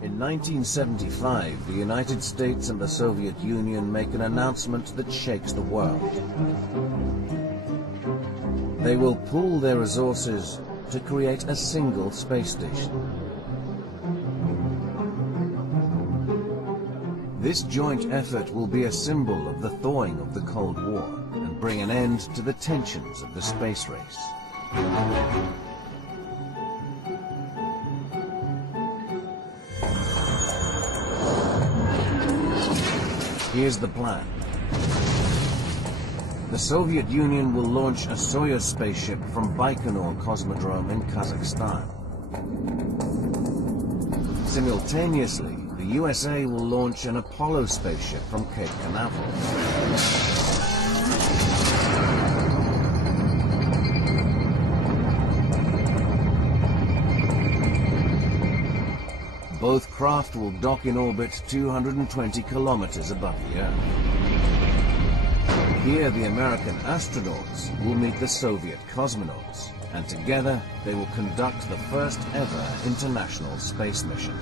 In 1975, the United States and the Soviet Union make an announcement that shakes the world. They will pool their resources to create a single space station. This joint effort will be a symbol of the thawing of the Cold War and bring an end to the tensions of the space race. Here's the plan. The Soviet Union will launch a Soyuz spaceship from Baikonur Cosmodrome in Kazakhstan. Simultaneously, the USA will launch an Apollo spaceship from Cape Canaveral. Both craft will dock in orbit 220 kilometers above the Earth. Here, the American astronauts will meet the Soviet cosmonauts, and together they will conduct the first ever international space mission.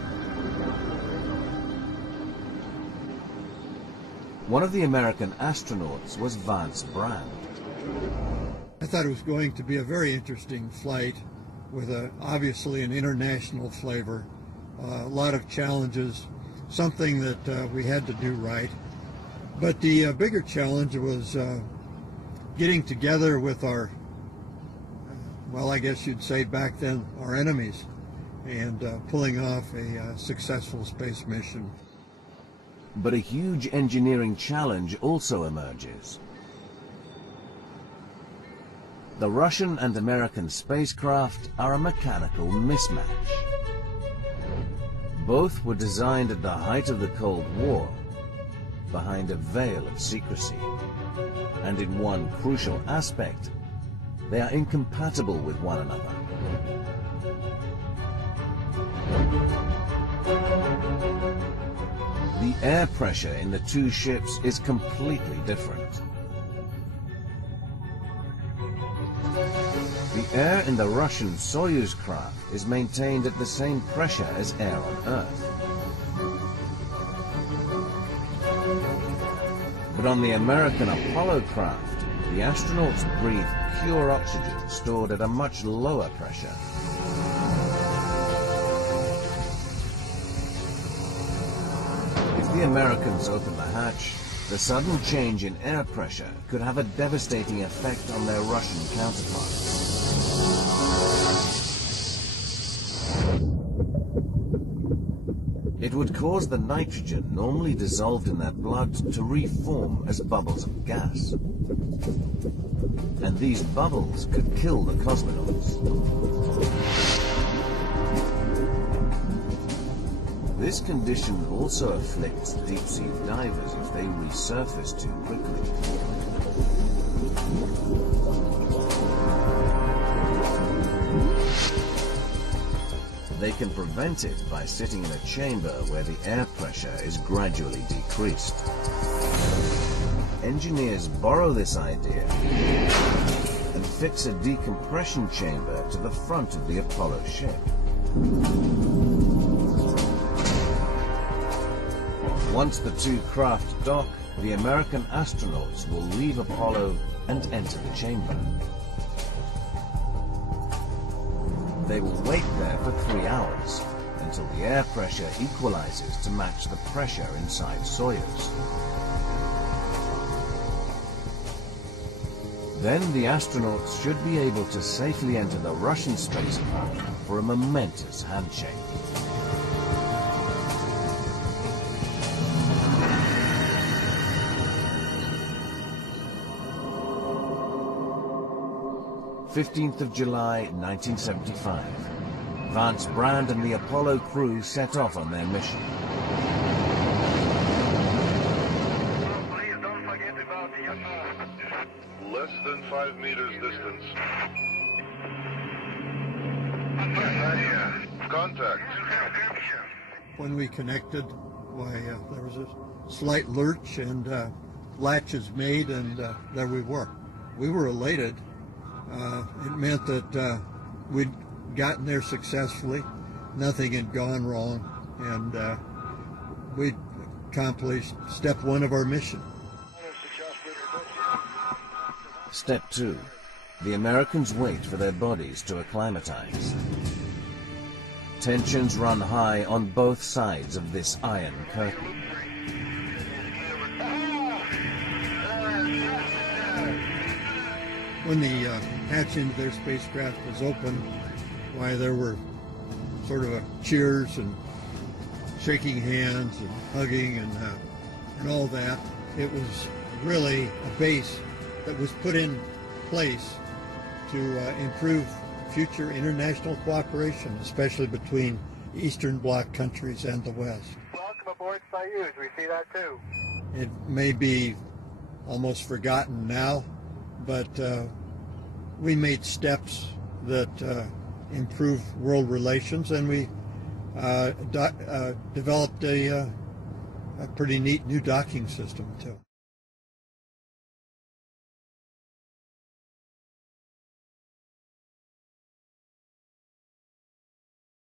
One of the American astronauts was Vance Brand. I thought it was going to be a very interesting flight with obviously an international flavor. A lot of challenges, something that we had to do right. But the bigger challenge was getting together with our, well, I guess you'd say back then, our enemies, and pulling off a successful space mission. But a huge engineering challenge also emerges. The Russian and American spacecraft are a mechanical mismatch. Both were designed at the height of the Cold War, behind a veil of secrecy. And in one crucial aspect, they are incompatible with one another. The air pressure in the two ships is completely different. The air in the Russian Soyuz craft is maintained at the same pressure as air on Earth. But on the American Apollo craft, the astronauts breathe pure oxygen stored at a much lower pressure. If the Americans open the hatch, the sudden change in air pressure could have a devastating effect on their Russian counterparts. It would cause the nitrogen normally dissolved in their blood to reform as bubbles of gas. And these bubbles could kill the cosmonauts. This condition also afflicts deep-sea divers if they resurface too quickly. They can prevent it by sitting in a chamber where the air pressure is gradually decreased. Engineers borrow this idea and fix a decompression chamber to the front of the Apollo ship. Once the two craft dock, the American astronauts will leave Apollo and enter the chamber. They will wait there for 3 hours until the air pressure equalizes to match the pressure inside Soyuz. Then the astronauts should be able to safely enter the Russian spacecraft for a momentous handshake. July 1975. Vance Brand and the Apollo crew set off on their mission. Please don't forget about the yacht. Less than 5 meters distance. Contact. When we connected, why, there was a slight lurch and latches made, and there we were. We were elated. It meant that we'd gotten there successfully. Nothing had gone wrong. and we accomplished step 1 of our mission. Step 2. The Americans wait for their bodies to acclimatize. Tensions run high on both sides of this iron curtain. When the hatch into their spacecraft was open, why, there were sort of cheers and shaking hands and hugging and all that. It was really a base that was put in place to improve future international cooperation, especially between Eastern Bloc countries and the West. Welcome aboard Soyuz. We see that too. It may be almost forgotten now, but we made steps that improve world relations, and we developed a pretty neat new docking system too.